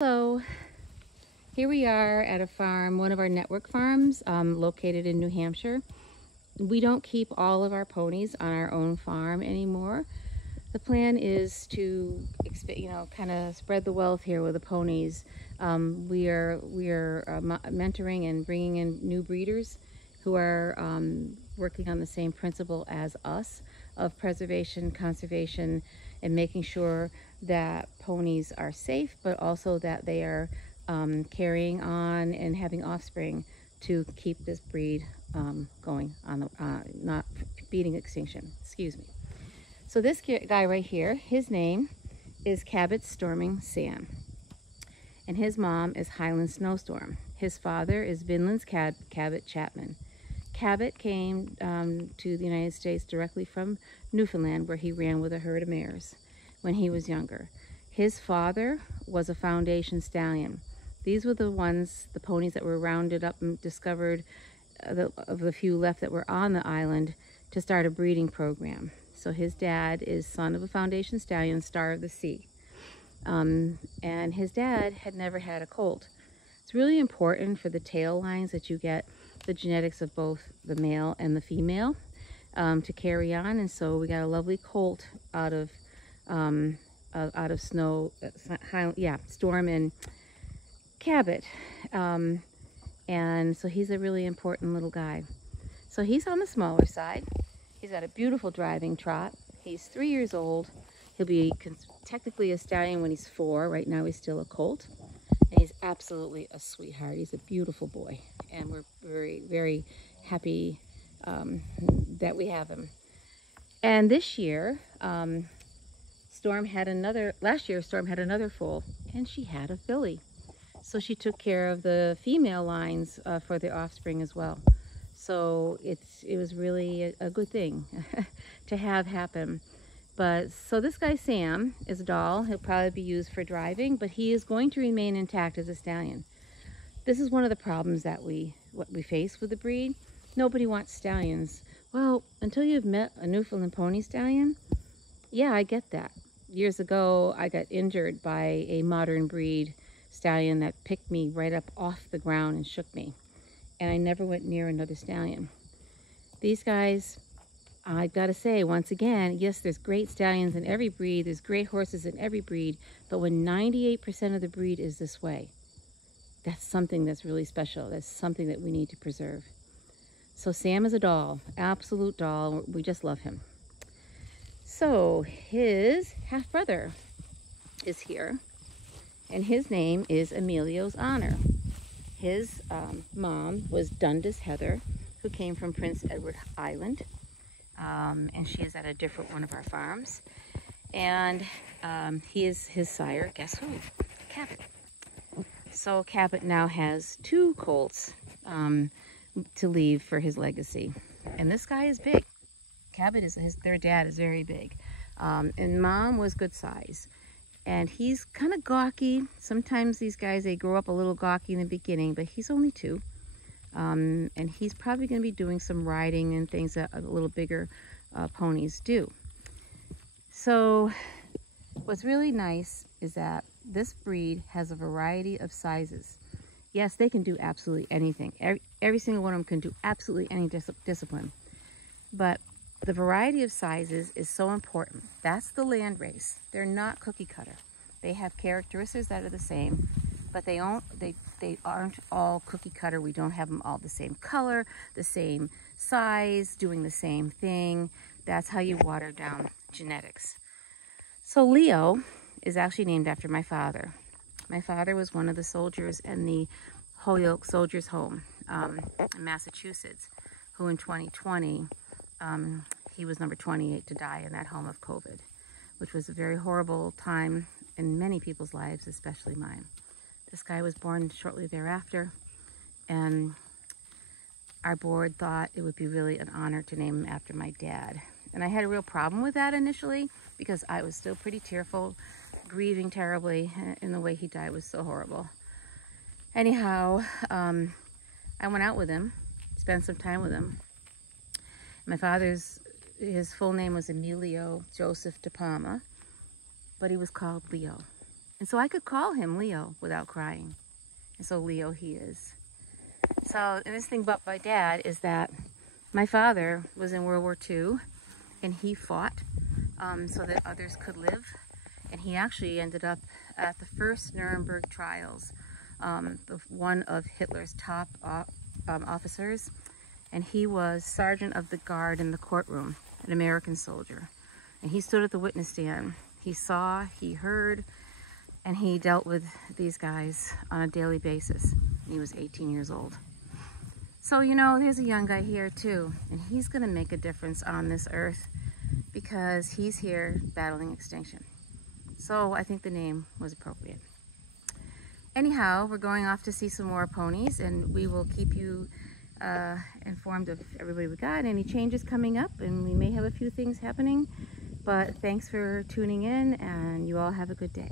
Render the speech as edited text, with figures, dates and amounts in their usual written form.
So here we are at a farm, one of our network farms located in New Hampshire. We don't keep all of our ponies on our own farm anymore. The plan is to, kind of spread the wealth here with the ponies. We are mentoring and bringing in new breeders who are working on the same principle as us of preservation, conservation, and making sure that ponies are safe, but also that they are carrying on and having offspring to keep this breed going on the not beating extinction. Excuse me. So this guy right here, his name is Cabot Storming Sam, and his mom is Highland Snowstorm. His father is Vinland's Cabot Chapman. Cabot came to the United States directly from Newfoundland, where he ran with a herd of mares when he was younger. His father was a foundation stallion. These were the ponies that were rounded up and discovered of the few left that were on the island to start a breeding program. So his dad is son of a foundation stallion, Star of the Sea. And his dad had never had a colt. It's really important for the tail lines that you get the genetics of both the male and the female to carry on. And so we got a lovely colt out of Storm and Cabot. And so he's a really important little guy. So he's on the smaller side. He's got a beautiful driving trot. He's 3 years old. He'll be technically a stallion when he's 4. Right now he's still a colt. And he's absolutely a sweetheart. He's a beautiful boy. And we're very, very happy that we have him. And this year, last year Storm had another foal, and she had a filly. So she took care of the female lines for the offspring as well. So it was really a good thing to have happen. But so this guy Sam is a doll. He'll probably be used for driving, but he is going to remain intact as a stallion. This is one of the problems that we face with the breed. Nobody wants stallions. Well, until you've met a Newfoundland Pony stallion, yeah, I get that. Years ago, I got injured by a modern breed stallion that picked me right up off the ground and shook me. And I never went near another stallion. These guys, I've got to say, once again, yes, there's great stallions in every breed, there's great horses in every breed, but when 98% of the breed is this way, that's something that's really special. That's something that we need to preserve. So Sam is a doll, absolute doll. We just love him. So his half-brother is here, and his name is Emilio's Honor. His mom was Dundas Heather, who came from Prince Edward Island, and she is at a different one of our farms. And he is his sire, guess who? Cabot. So Cabot now has 2 colts to leave for his legacy. And this guy is big. Cabot their dad is very big. And mom was good size. And he's kind of gawky. Sometimes these guys, they grow up a little gawky in the beginning, but he's only 2. And he's probably going to be doing some riding and things that a little bigger ponies do. So what's really nice is that this breed has a variety of sizes. Yes, they can do absolutely anything. Every single one of them can do absolutely any discipline. But the variety of sizes is so important. That's the landrace. They're not cookie cutter. They have characteristics that are the same, but they aren't all cookie cutter. We don't have them all the same color, the same size, doing the same thing. That's how you water down genetics. So Leo is actually named after my father. My father was one of the soldiers in the Holyoke Soldiers' Home in Massachusetts, who in 2020, he was number 28 to die in that home of COVID, which was a very horrible time in many people's lives, especially mine. This guy was born shortly thereafter, and our board thought it would be really an honor to name him after my dad. And I had a real problem with that initially because I was still pretty tearful, grieving terribly, and the way he died was so horrible. Anyhow, I went out with him, spent some time with him. My his full name was Emilio Joseph de Palma, but he was called Leo. And so I could call him Leo without crying. And so Leo he is. So, and this thing about my dad is that my father was in World War II, and he fought so that others could live. And he actually ended up at the first Nuremberg trials, one of Hitler's top officers. And he was sergeant of the guard in the courtroom, an American soldier. And he stood at the witness stand. He saw, he heard, and he dealt with these guys on a daily basis. And he was 18 years old. So, you know, there's a young guy here too, and he's gonna make a difference on this earth because he's here battling extinction. So I think the name was appropriate. Anyhow, we're going off to see some more ponies, and we will keep you informed of everybody we got, any changes coming up, and we may have a few things happening. But thanks for tuning in, and you all have a good day.